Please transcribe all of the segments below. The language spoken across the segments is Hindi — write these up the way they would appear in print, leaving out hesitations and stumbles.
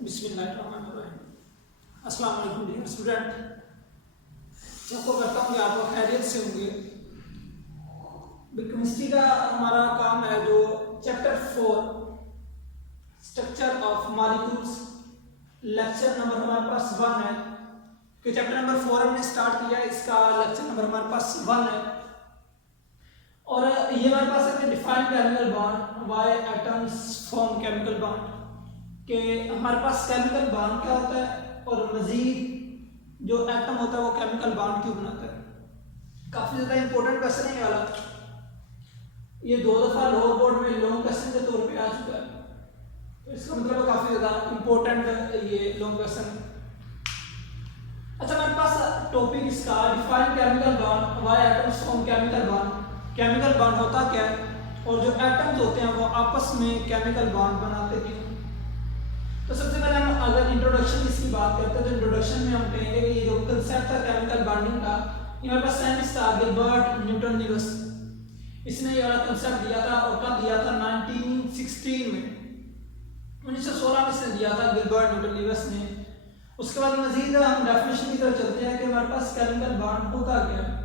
बिस्मिल्लाहिर्रहमानिर्रहीम। अस्सलाम वालेकुम डियर स्टूडेंट, आपको करता हूँ कि आप खैरियत से होंगे। केमिस्ट्री का हमारा काम है जो chapter 4 structure of molecules, lecture number हमारे पास 1 है कि चैप्टर नंबर 4 हमने स्टार्ट किया है, इसका लेक्चर नंबर हमारे पास 1 है। और ये हमारे पास है define chemical bond, why atoms form chemical bond, कि हमारे पास केमिकल बॉन्ड क्या होता है और मजीद जो एटम होता है वो केमिकल बॉन्ड क्यों बनाता है। काफ़ी ज़्यादा इंपॉर्टेंट क्वेश्चन है ये वाला, ये 2 दफ़ा लोअर बोर्ड में लॉन्ग क्वेश्चन के तौर पे आ चुका है, तो इसका मतलब काफ़ी ज़्यादा इंपॉर्टेंट ये लॉन्ग क्वेश्चन। अच्छा, हमारे पास टॉपिक इसका define chemical bond, why atoms form chemical bond. Chemical bond होता क्या है और जो एटम्स होते हैं वो आपस में केमिकल बॉन्ड बनाते क्यों। तो सबसे पहले हम अगर इंट्रोडक्शन इसकी बात करते हैं तो इंट्रोडक्शन में हम कहेंगे कि ये जो कंसेप्ट था केमिकल बॉन्डिंग का, ये हमारे पास साइंटिस्ट था गिलबर्ट न्यूटन निवस, इसने ये वाला कंसेप्ट दिया था और कब दिया था 1916 में, 1916 में इसने दिया था गिलबर्ट न्यूटन निवस ने। उसके बाद मजीद हम डेफिनेशन की तरफ चलते हैं कि हमारे पास केमिकल बॉन्ड होता क्या है।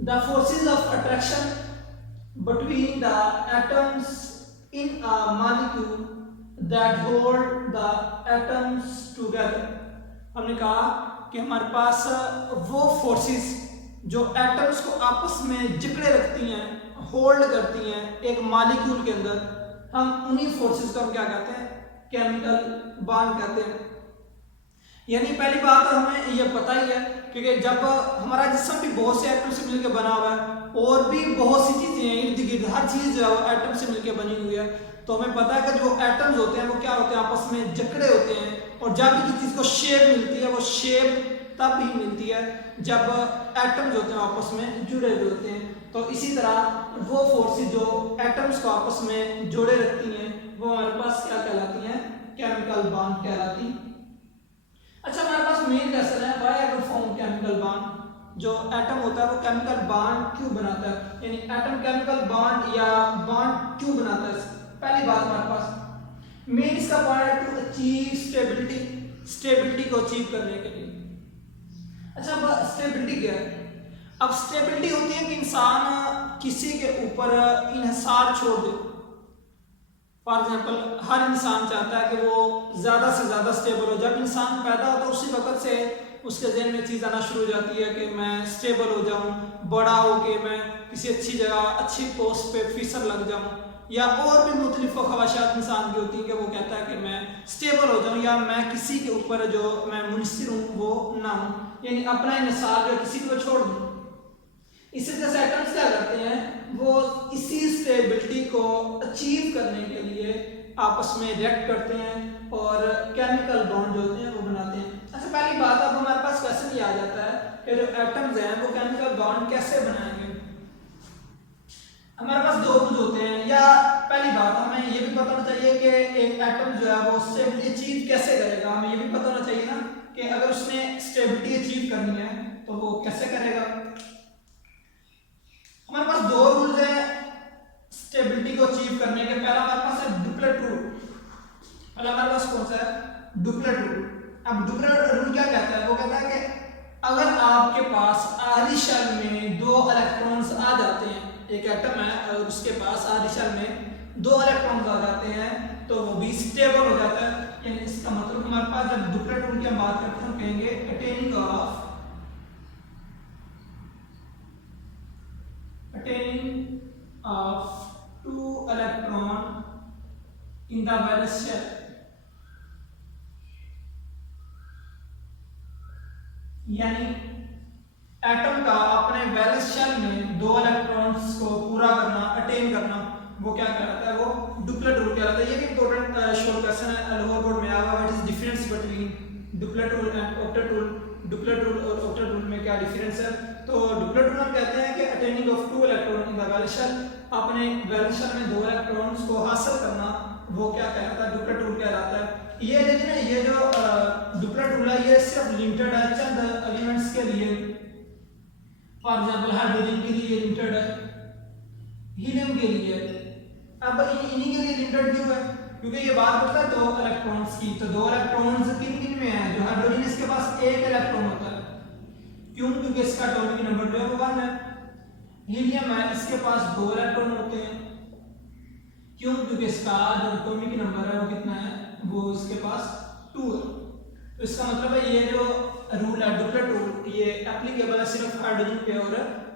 The forces of attraction between the atoms in a molecule that hold the atoms together। हमने कहा कि हमारे पास वो फोर्सेस जो एटम्स को आपस में जकड़े रखती हैं, होल्ड करती हैं एक मॉलिक्यूल के अंदर, हम उन्हीं फोर्सेस को हम क्या कहते हैं, केमिकल बॉन्ड कहते हैं। यानी पहली बात हमें ये पता ही है क्योंकि जब हमारा जिस्म भी बहुत से एटम से मिलकर बना हुआ है और भी बहुत सी चीजें हैं इर्द गिर्द, हर चीज जो है वो एटम से मिलकर बनी हुई है, तो हमें पता है कि जो एटम्स होते हैं वो क्या होते हैं, आपस में जकड़े होते हैं। और जब भी किसी चीज को शेप मिलती है वो शेप तब ही मिलती है जब एटम्स होते हैं आपस में जुड़े हुए होते हैं। तो इसी तरह वो फोर्सेस जो एटम्स को आपस में जोड़े रखती हैं वो हमारे पास क्या कहलाती हैं, केमिकल बॉन्ड कहलाती। अच्छा, हमारे पास मेन क्वेश्चन है why atom form chemical bond. जो एटम होता है वो केमिकल बॉन्ड क्यों बनाता है, यानी एटम केमिकल बॉन्ड या बॉन्ड क्यों बनाता है। पहली बात हमारे पास मेन इसका पॉइंट है टू अचीव स्टेबिलिटी, स्टेबिलिटी को अचीव करने के लिए। अच्छा, अब स्टेबिलिटी क्या है। अब स्टेबिलिटी होती है कि इंसान किसी के ऊपर इन्हिसार छोड़ दे। फॉर एग्जाम्पल हर इंसान चाहता है कि वो ज़्यादा से ज़्यादा स्टेबल हो। जब इंसान पैदा होता है उसी वक्त से उसके ज़हन में चीज़ आना शुरू हो जाती है कि मैं स्टेबल हो जाऊँ, बड़ा हो के मैं किसी अच्छी जगह अच्छी पोस्ट पे ऑफिसर लग जाऊँ, या और भी मुख्तलिफ ख्वाहिशात इंसान की होती है कि वो कहता है कि मैं स्टेबल हो जाऊँ या मैं किसी के ऊपर जो मैं मुनसिर हूँ वो ना हूँ, यानी अपना इंसार जो किसी को छोड़ दूँ। इसी तरह से एटम्स क्या करते हैं, वो इसी स्टेबिलिटी को अचीव करने के लिए आपस में रिएक्ट करते हैं और केमिकल बॉन्ड जो होते हैं वो बनाते हैं। अच्छा, पहली बात अब हमारे पास क्वेश्चन ये आ जाता है कि जो एटम्स हैं वो केमिकल बॉन्ड कैसे बनाएंगे। हमारे पास 2 रूल्स होते हैं, या पहली बात हमें ये भी पता होना चाहिए कि एक एटम जो है वो स्टेबिलिटी अचीव कैसे करेगा। हमें ये भी पता होना चाहिए ना कि अगर उसने स्टेबिलिटी अचीव करनी है तो वो कैसे करेगा। हमारे पास 2 रूल्स हैं स्टेबिलिटी को अचीव करने के। पहला हमारे पास है डुप्लेट रूल। पहला हमारे पास कौन सा है, डुप्लेट रूल। अब डुप्लेट रूल क्या कहता है, वो कहता है कि अगर आपके पास आधी शेल में 2 इलेक्ट्रॉन्स आ जाते हैं, एक एटम है और उसके पास आधी शेल में 2 इलेक्ट्रॉन्स आ जाते हैं तो वो भी स्टेबल हो जाता है। यानी इसका मतलब हमारे पास जब डुप्लेट रूल की हम बात करते हैं हम कहेंगे attaining of 2 electron in the valence shell। यानी एटम का अपने वैलेंस शेल में 2 इलेक्ट्रॉन्स को पूरा करना, अटेन करना, वो क्या कहलाता है, वो डुप्लेट रूल कहलाता है। ये भी इंपॉर्टेंट शॉर्ट क्वेश्चन है, लोअर बोर्ड में आया हुआ। What is difference between duplet rule and octet rule. Duplet rule और ऑक्टेट रूल में क्या डिफरेंस है। तो डुप्लेट रूल हम कहते हैं कि attaining of 2 electron in the valence shell, अपने वैलेंस शेल में 2 इलेक्ट्रॉन्स को हासिल करना, वो क्या कहलाता है, डुप्लेट रूल कहलाता है। ये लेकिन ये जो डुप्लेट रूल है ये सिर्फ लिमिटेड है चंद एलिमेंट्स के लिए। फॉर एग्जांपल हाइड्रोजन के लिए लिमिटेड है, हीलियम के लिए, अब इन्हीं के लिए लिमिटेड क्यों है, क्योंकि ये बात करता है 2 इलेक्ट्रॉन्स की, तो 2 इलेक्ट्रॉन्स किन किन में है, जो हाइड्रोजन इसके पास 1 इलेक्ट्रॉन होता है, क्यों, क्योंकि इसका एटॉमिक नंबर जो है वो 1 है। हीलियम है, इसके पास 2 इलेक्ट्रॉन होते हैं, क्यों, क्योंकि इसका जो एटॉमिक नंबर है वो कितना है, वो इसके पास 2 है। तो इसका मतलब है ये जो रूल है डुप्लेट रूल, ये एप्लीकेबल है सिर्फ हाइड्रोजन पे और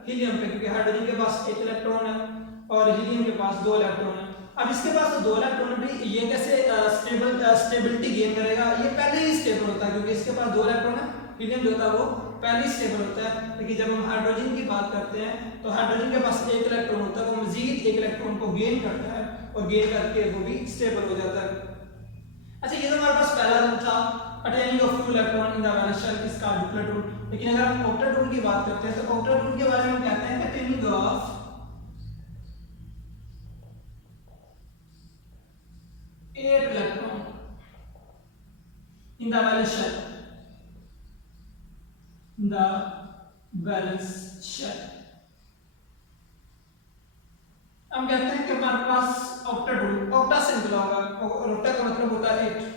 हीलियम पे, क्योंकि हाइड्रोजन के पास 1 इलेक्ट्रॉन है और हीलियम के पास 2 इलेक्ट्रॉन है। अब इसके पास तो 2 इलेक्ट्रॉन भी, ये कैसे स्टेबिलिटी गेन करेगा, ये पहले ही स्टेबल होता है, क्योंकि इसके पास 2 इलेक्ट्रॉन है, हीलियम जो होता है वो पहले ही स्टेबल होता है। लेकिन जब हम हाइड्रोजन की बात करते हैं तो हाइड्रोजन के पास 1 इलेक्ट्रॉन होता है, वो मजीद 1 इलेक्ट्रॉन को गेन करता है और गेन करके वो भी स्टेबल हो जाता है। अच्छा, ये तो हमारे पास पहला रूल था, attaining of 2 electron in the valence shell, इसका डुप्लेट रूल। लेकिन अगर हम ऑक्टेट रूल की बात करते हैं तो ऑक्टेट रूल के बारे में हम कहते हैं attaining of 8 electron in the valence shell, in the valence shell. हम कहते हैं कि हमारे पास ऑक्टेट रूल, ऑक्टा से निकला होगा, और ऑक्टा का मतलब होता है 8।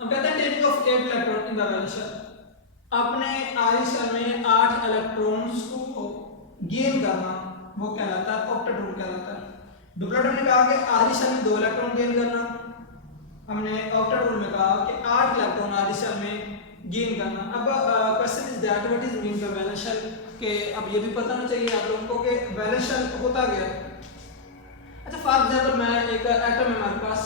हम कहते हैं attaining of 8 electron in the valence shell, अपने आयन शेल में 8 इलेक्ट्रॉन्स को गेन करना, वो कहलाता है ऑक्टेट रूल कहलाता है। डुप्लेट हमने कहा कि आयन शेल में 2 इलेक्ट्रॉन गेन करना, हमने ऑक्टेट रूल में कहा कि 8 इलेक्ट्रॉन आयन शेल में गेन करना। अब question is that what is mean by valence shell, कि अब ये भी पता होना चाहिए आप लोगों को कि वैलेंस शेल होता क्या है। अच्छा, फॉर एग्जांपल मैं एक एटम है हमारे पास,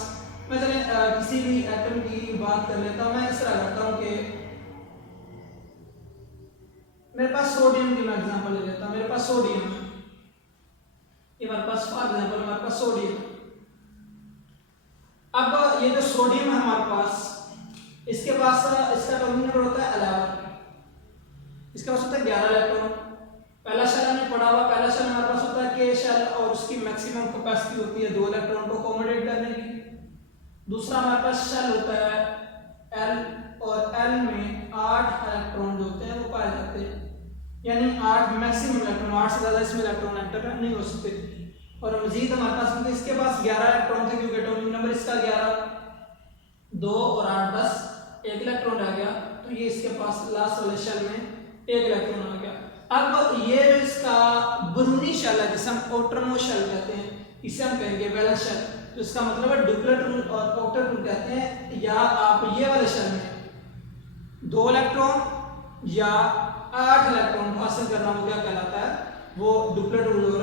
मैं चले किसी भी एटम की बात कर लेता हूं, मैं इस तरह करता हूं कि मेरे पास सोडियम की मैं एग्जांपल ले लेता हूं, मेरे पास सोडियम है, ये हमारे पास फॉर एग्जांपल हमारे पास सोडियम। अब ये जो सोडियम है हमारे पास, इसके पास इसका एटॉमिक नंबर होता है 11, इसके पास होता है 11 इलेक्ट्रॉन। पहला शेल हमने पढ़ा हुआ, पहला शेल हमारे पास होता है के शेल और उसकी मैक्सिमम कैपेसिटी होती है 2 इलेक्ट्रॉन को अकोमोडेट करने की। दूसरा हमारे पास शेल होता है एल, और एल में 8 इलेक्ट्रॉन जो होते हैं वो पाए जाते हैं, यानी 8 मैक्सिमम इलेक्ट्रॉन, 8 से ज्यादा इसमें इलेक्ट्रॉन एंटर नहीं हो सकते। और मजीद हमारे पास, क्योंकि इसके पास 11 इलेक्ट्रॉन थे, क्योंकि एटॉमिक नंबर इसका 11, 2 और 8 10, 1 इलेक्ट्रॉन रह गया, तो ये इसके पास लास्ट वाले शेल में 1 इलेक्ट्रॉन आ गया। अब ये जो इसका बरूनी शेल है, जिसे हम आउटरमोस्ट शेल कहते हैं, इसे हम कहेंगे वैलेंस शेल। तो इसका मतलब है डुप्लेट रूल और ऑक्टेट रूल कहते हैं, या आप ये वाले शेल में 2 इलेक्ट्रॉन या 8 इलेक्ट्रॉन हासिल करना, वो क्या कहलाता है, वो डुप्लेट रूल और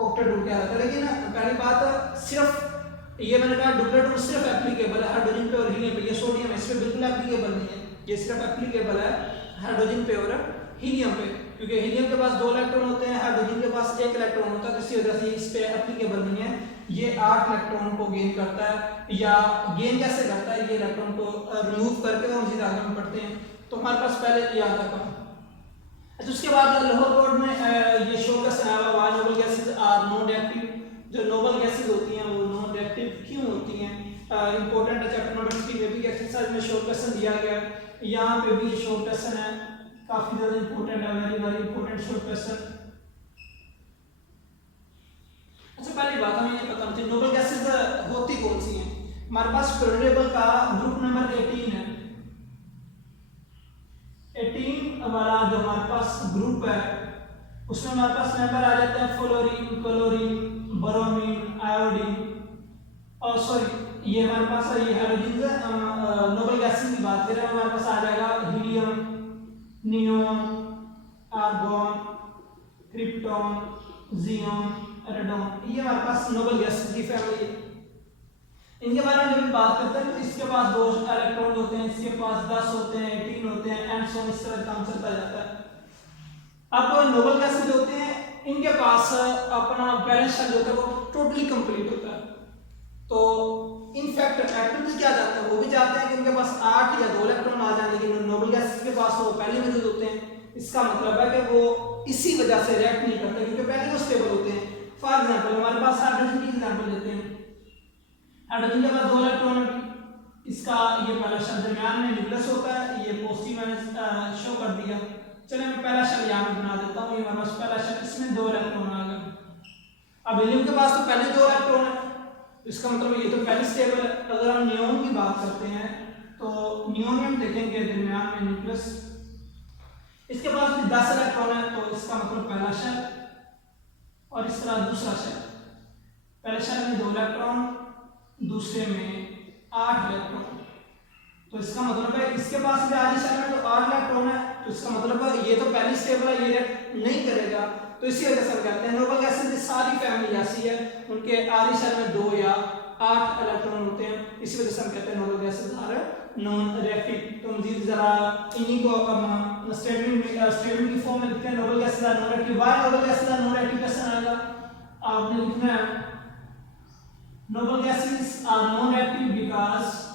ऑक्टेट रूल कहलाता है। लेकिन पहली बात, सिर्फ ये मैंने कहा डुप्लेट रूल सिर्फ एप्लीकेबल है हाइड्रोजन पे और हीलियम पे, ये सोडियम है, इस पे बिल्कुल एप्लीकेबल नहीं है, ये सिर्फ एप्लीकेबल है हाइड्रोजन पे और हीलियम पे, क्योंकि हीलियम के पास 2 इलेक्ट्रॉन होते हैं, हाइड्रोजन के पास 1 इलेक्ट्रॉन होता है, तो इसी वजह से इस पे एप्लीकेबल नहीं है। ये 8 इलेक्ट्रॉन को गेन करता है, या गेन कैसे करता है, ये इलेक्ट्रॉन को रिमूव करके वो मजीद आगे हम पढ़ते हैं, तो हमारे पास पहले याद रखा। अच्छा, उसके बाद लोअर बोर्ड में ये शो कैसे आया, why noble gases are non reactive. जो नोबल गैसेस होती हैं वो नॉन रिएक्टिव क्यों होती हैं, इंपॉर्टेंट है, चैप्टर नंबर 3 में भी एक्सरसाइज में शॉर्ट क्वेश्चन दिया गया है, यहाँ पे भी शॉर्ट क्वेश्चन है, काफी ज्यादा इंपॉर्टेंट है, very very important short question. अच्छा, पहली बात हमें ये पता होना चाहिए नोबल गैसेस होती कौन सी हैं। हमारे पास पीरियोडिक का ग्रुप नंबर 18 है, 18 वाला जो हमारे पास ग्रुप है, उसमें हमारे पास मेंबर आ जाते हैं फ्लोरीन, क्लोरीन, ब्रोमीन, आयोडीन, और सॉरी ये हमारे पास ये हाइड्रोजन है। नोबल गैसेस की बात करें, हमारे पास आ जाएगा helium, neon, argon, krypton, xenon, radon, ये हमारे पास नोबल गैसेस की फैमिली है। इनके बारे में जब बात करते हैं तो इसके पास 2 इलेक्ट्रॉन होते हैं, इसके पास 10 होते हैं, 18 होते हैं, एंड सो इस तरह काम चलता जाता है। अब नोबल गैसेस जो होते हैं, इनके पास अपना बैलेंस शेल जो होता है वो टोटली कंप्लीट होता है। तो इनफैक्ट एटम्स क्या चाहते हैं, वो भी चाहते हैं कि उनके पास 8 या 2 इलेक्ट्रॉन आ जाए, लेकिन नोबल गैसेस के पास वो पहले मौजूद होते हैं। इसका मतलब है कि वो इसी वजह से रिएक्ट नहीं करते, क्योंकि पहले वो स्टेबल होते हैं। फॉर एग्जांपल हमारे पास हाइड्रोजन की एग्जांपल लेते हैं, हाइड्रोजन के पास 2 इलेक्ट्रॉन, इसका ये पहला शेल दरमियान में न्यूक्लियस होता है, ये पॉजिटिव मैंने शो कर दिया। चलिए मैं पहला शेल यहाँ पे बना देता हूँ, ये हमारे पास पहला शेल, इसमें 2 इलेक्ट्रॉन आ गए। अब हीलियम के पास तो पहले 2 इलेक्ट्रॉन है, इसका मतलब ये तो पहले स्टेबल है। अगर हम नियोन की बात करते हैं तो नियोनियम देखेंगे दरमियान में न्यूक्लियस, इसके पास भी 10 इलेक्ट्रॉन है, तो इसका मतलब पहला शेल और इस तरह दूसरा शेल। पहले शेल में 2 इलेक्ट्रॉन, दूसरे में 8 इलेक्ट्रॉन, तो इसका मतलब है इसके पास भी आधी शेल में तो 8 इलेक्ट्रॉन है, तो इसका मतलब है ये तो पहली स्टेबल है, ये रिएक्ट नहीं करेगा। तो इसी वजह से हम कहते हैं नोबल गैसेस की सारी फैमिली ऐसी है, उनके आधी शेल में 2 या 8 इलेक्ट्रॉन होते हैं, इसी वजह से हम कहते हैं noble gases are non reactive. तो मजीद जरा इन्हीं को हम स्टेटमेंट की फॉर्म में लिखते हैं, noble gases are non reactive. Why noble gases are non reactive कैसे आएगा, आपने लिखना है noble gases are non reactive because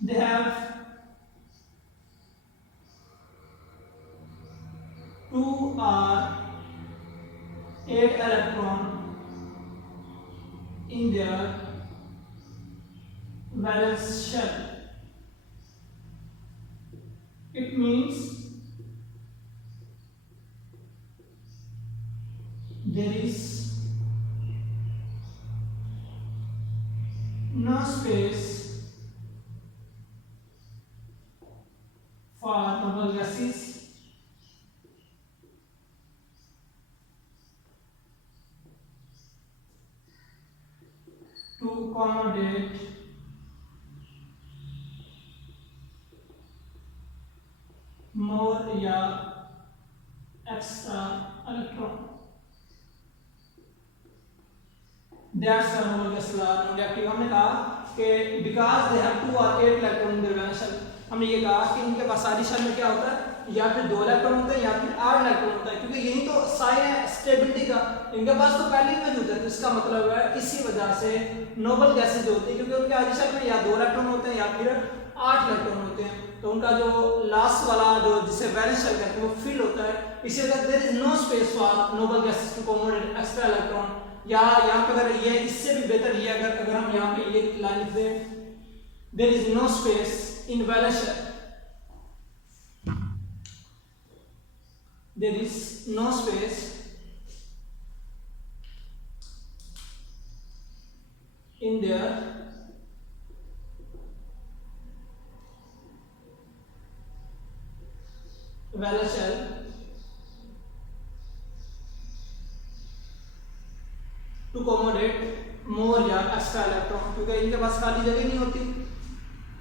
they have 2 or 8 electron in their valence shell. It means there is no space for noble gases to accommodate more या extra electron. That's why noble gases are non-reactive. हमने कहा कि because they have 2 or 8 electron in their valence shell, हमने ये कहा कि इनके पास सारी शेल में क्या होता है, या फिर 2 इलेक्ट्रॉन होते हैं या फिर 8 इलेक्ट्रॉन होता है, क्योंकि यही तो साइन है स्टेबिलिटी का, इनके पास तो पहले ही मौजूद है। तो इसका मतलब है इसी वजह से नोबल गैसेज होती है, क्योंकि उनके आधी शेल में या 2 इलेक्ट्रॉन होते हैं या फिर 8 इलेक्ट्रॉन होते हैं, तो उनका जो लास्ट वाला जो जिसे वैलेंस शेल कहते हैं वो फिल होता है। इसी वजह there is no space for noble gases to accommodate extra electron. या यहाँ पे अगर ये इससे भी बेहतर ये अगर हम यहाँ पे ये लाइन लिख दें, there is no space in valence shell, there is no space in their valence shell to accommodate more या extra electron, क्योंकि इनके पास खाली जगह नहीं होती,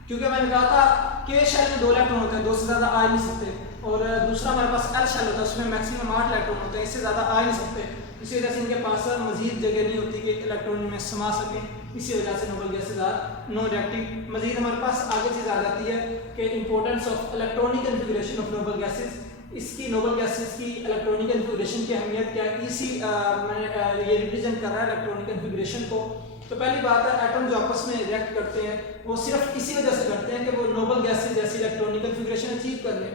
क्योंकि मैंने कहा था के शेल में 2 इलेक्ट्रॉन होते हैं, 2 से ज्यादा आ नहीं सकते, और दूसरा हमारे पास एल शेल होता है उसमें मैक्सिमम 8 इलेक्ट्रॉन होते हैं, इससे ज़्यादा आ नहीं सकते। इसी वजह से इनके पास मजीद जगह नहीं होती कि इलेक्ट्रॉन में समा सकें, इसी वजह से noble gases are non reactive. मजीद हमारे पास आगे चीज़ आ जाती है कि importance of electronic configuration of noble gases. इसकी नोबल गैसेज की इलेक्ट्रॉनिक कन्फिगरेशन की अहमियत क्या है, इसी मैंने ये रिप्रेजेंट कर रहा है इलेक्ट्रॉनिक कन्फिगरेशन को। तो पहली बात है एटम जो आपस में रिएक्ट करते हैं वो सिर्फ इसी वजह से करते हैं कि वो नोबल गैसेज जैसी इलेक्ट्रॉनिक कन्फिगरेशन अचीव कर लें।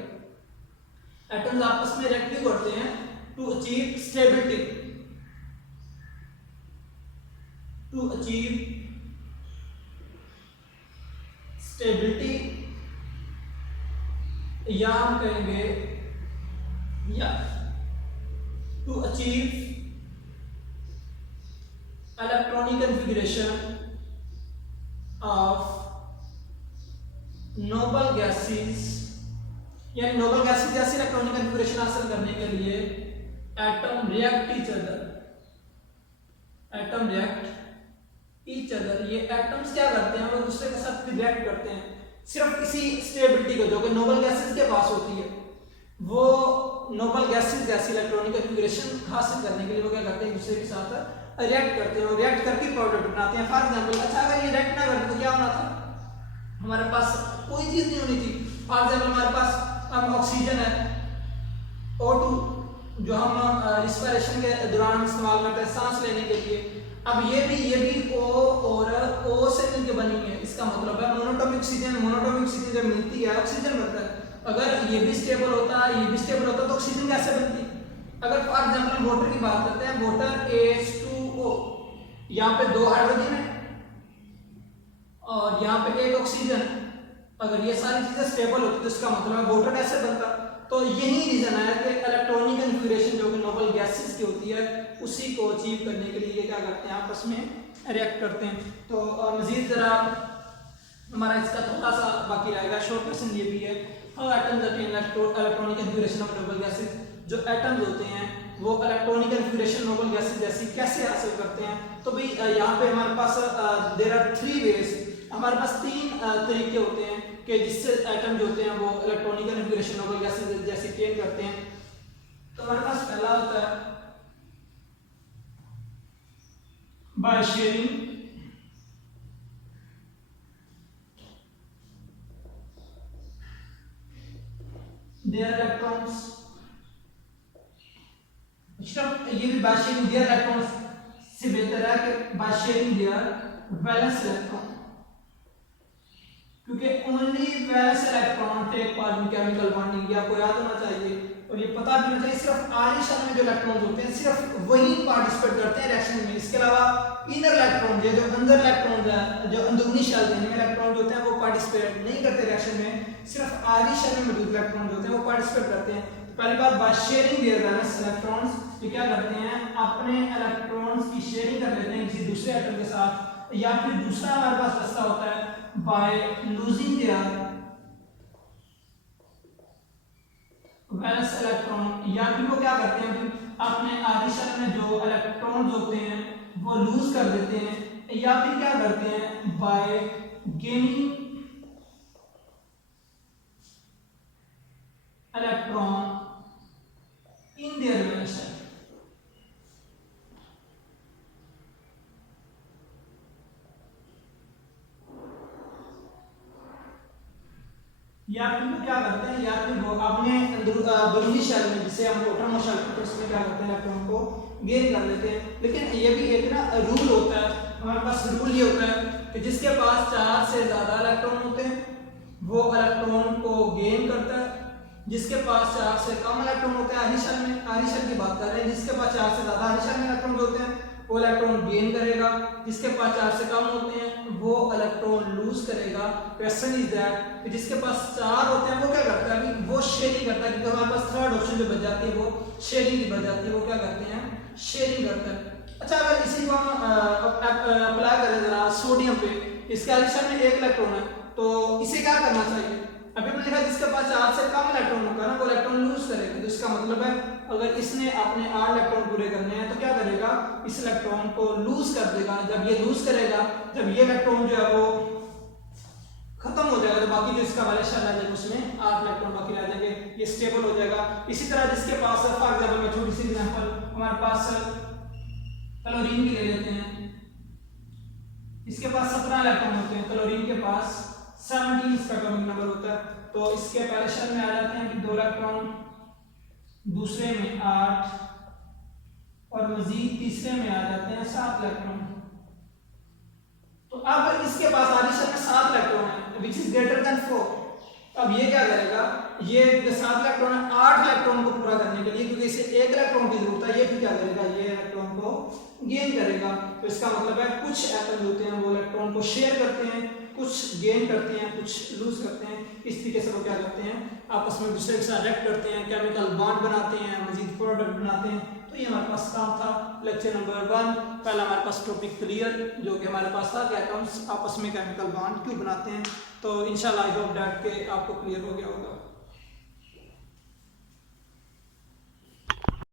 एटम्स आपस में रिएक्ट क्यों करते हैं, to achieve stability, to achieve stability, या हम कहेंगे या to achieve electronic configuration of noble gases, यानी नोबल गैसेस जैसी इलेक्ट्रॉनिक कन्फिगरेशन हासिल करने के लिए atom react each other, atom react each other. ये एटम्स क्या करते हैं, वो दूसरे के साथ रिएक्ट करते हैं सिर्फ इसी स्टेबिलिटी को जो कि नोबल गैसेस के पास होती है, वो नोबल गैसेस जैसी इलेक्ट्रॉनिक कन्फिगरेशन हासिल करने के लिए वो क्या करते हैं, एक दूसरे के साथ रिएक्ट करते हैं और रिएक्ट करके प्रोडक्ट बनाते हैं। फॉर एग्जांपल, अच्छा अगर ये रिएक्ट ना करते तो क्या होना था, हमारे पास कोई चीज नहीं होनी थी। फॉर एग्जांपल हमारे पास अब ऑक्सीजन है O2 जो हम रिस्पिरेशन के दौरान इस्तेमाल करते हैं सांस लेने के लिए। अब ये भी O और O से मिलकर बनी है, इसका मतलब है मोनोटोमिक ऑक्सीजन जब मिलती है ऑक्सीजन बनता है। अगर ये भी स्टेबल होता ये भी स्टेबल होता तो ऑक्सीजन कैसे बनती। अगर फॉर एग्जांपल हम वाटर की बात करते हैं, वाटर H2O, यहाँ पे 2 हाइड्रोजन है और यहाँ पे 1 ऑक्सीजन। अगर ये सारी चीजें स्टेबल होती तो इसका मतलब वाटर कैसे बनता। तो यही रीजन है कि इलेक्ट्रॉनिक कन्फिगरेशन जो कि नोबल गैसेस की होती है उसी को अचीव करने के लिए ये क्या करते हैं, आपस में रिएक्ट करते हैं। तो मजीद जरा हमारा इसका थोड़ा सा बाकी रहेगा, शॉर्ट क्वेश्चन ये भी है, how atoms attain electronic configuration of noble gases, जो एटम्स होते हैं वो इलेक्ट्रॉनिक कन्फिगरेशन नोबल गैसेस जैसी कैसे हासिल करते हैं। तो भाई यहाँ पे हमारे पास देयर आर 3 वेज, हमारे पास 3 तरीके होते हैं कि जिससे एटम जो होते हैं वो इलेक्ट्रॉनिक कन्फिगरेशन नोबल गैसेस जैसी अटेन करते हैं। तो हमारे पास पहला होता है बाय शेयरिंग their electrons, ये भी बाय शेयरिंग their electrons से बेहतर है कि by sharing their valence electron, क्योंकि only valence electron take part in chemical bonding, ये आपको याद होना चाहिए और ये पता भी होना चाहिए, सिर्फ आरी शेल में जो इलेक्ट्रॉन्स होते हैं सिर्फ वही पार्टिसिपेट करते हैं रिएक्शन में। इसके अलावा इनर इलेक्ट्रॉन जो अंदर इलेक्ट्रॉन है, जो अंदरूनी शेल में इलेक्ट्रॉन जो होते हैं वो पार्टिसिपेट नहीं करते रिएक्शन में, सिर्फ आरी शेल में मौजूद इलेक्ट्रॉन जो होते हैं वो पार्टिसिपेट करते हैं। तो पहली बात by sharing their valence electrons, ये क्या करते हैं अपने इलेक्ट्रॉन्स की शेयरिंग कर लेते हैं किसी दूसरे एटम के साथ, या फिर दूसरा हमारे पास रास्ता होता है by losing their valence electron, या फिर वो क्या करते हैं अपने आरी शेल में जो इलेक्ट्रॉन्स होते हैं वो लूज कर देते हैं, या फिर क्या करते हैं by gaining electron in their valence shell. या फिर वो क्या करते हैं, या फिर वो अपने अंदरूनी शेल में जिसे हम ऑटोनोमस शेल कहते हैं उसमें क्या करते हैं इलेक्ट्रॉन को गेन कर लेते हैं। लेकिन ये भी एक ना रूल होता है, हमारे पास रूल ये होता है कि जिसके पास 4 से ज्यादा इलेक्ट्रॉन होते हैं वो इलेक्ट्रॉन को गेन करता है, जिसके पास 4 से कम इलेक्ट्रॉन होते हैं आरी शेल की बात कर रहे हैं, जिसके पास 4 से ज्यादा आरी शेल में इलेक्ट्रॉन होते हैं वो इलेक्ट्रॉन गेन करेगा, जिसके पास 4 से कम होते हैं वो इलेक्ट्रॉन लूज करेगा। क्वेश्चन इज दैट कि जिसके पास 4 होते हैं वो क्या करता है, अभी वो शेयरिंग करता है, क्योंकि हमारे पास थर्ड ऑप्शन जो बच जाती है वो शेयरिंग की बच जाती है, वो क्या करते हैं शेयरिंग करता है। अच्छा, अगर इसी को हम अप्लाई करें जरा सोडियम पे, इसके आरी शेल में 1 इलेक्ट्रॉन है, तो इसे क्या करना चाहिए, अभी मैंने लिखा जिसके पास 4 से कम इलेक्ट्रॉन होगा ना वो इलेक्ट्रॉन लूज करेगा। तो इसका मतलब है अगर इसने अपने 8 इलेक्ट्रॉन पूरे करने हैं तो क्या करेगा, इस इलेक्ट्रॉन को लूज कर देगा। जब ये लूज करेगा, जब ये इलेक्ट्रॉन जो है वो खत्म हो जाएगा तो बाकी जो इसका वैलेंस शेल आ जाएगा उसमें 8 इलेक्ट्रॉन बाकी रह जाएंगे, ये स्टेबल हो जाएगा। इसी तरह जिसके पास फॉर एग्जांपल में छोटी सी एग्जांपल हमारे पास क्लोरीन की ले लेते हैं, इसके पास 17 इलेक्ट्रॉन होते हैं, क्लोरीन के पास 17 इसका एटॉमिक नंबर होता है, तो इसके पहले शेल में आ जाते हैं कि 2 इलेक्ट्रॉन, दूसरे में 8 और मजीद तीसरे में आ जाते हैं 7 इलेक्ट्रॉन। तो अब इसके पास आरी शेल में 7 इलेक्ट्रॉन है विच इज ग्रेटर देन 4। अब ये क्या करेगा, ये 7 इलेक्ट्रॉन है 8 इलेक्ट्रॉन को पूरा करने के लिए, क्योंकि इसे 1 इलेक्ट्रॉन की जरूरत है, ये भी क्या करेगा ये इलेक्ट्रॉन को गेन करेगा। तो इसका मतलब है कुछ एटम होते हैं वो इलेक्ट्रॉन को शेयर करते हैं, कुछ गेन करते हैं, कुछ लूज करते हैं। इस तरीके से वो क्या करते हैं आपस में दूसरे के साथ रिएक्ट करते हैं, केमिकल बॉन्ड बनाते हैं, मजीद प्रोडक्ट बनाते हैं। तो ये हमारे पास काम था लेक्चर नंबर 1। पहला हमारे पास टॉपिक क्लियर जो कि हमारे पास था कि एटम्स आपस में केमिकल बॉन्ड क्यों बनाते हैं। तो इंशाल्लाह आई होप दैट के आपको क्लियर हो गया होगा।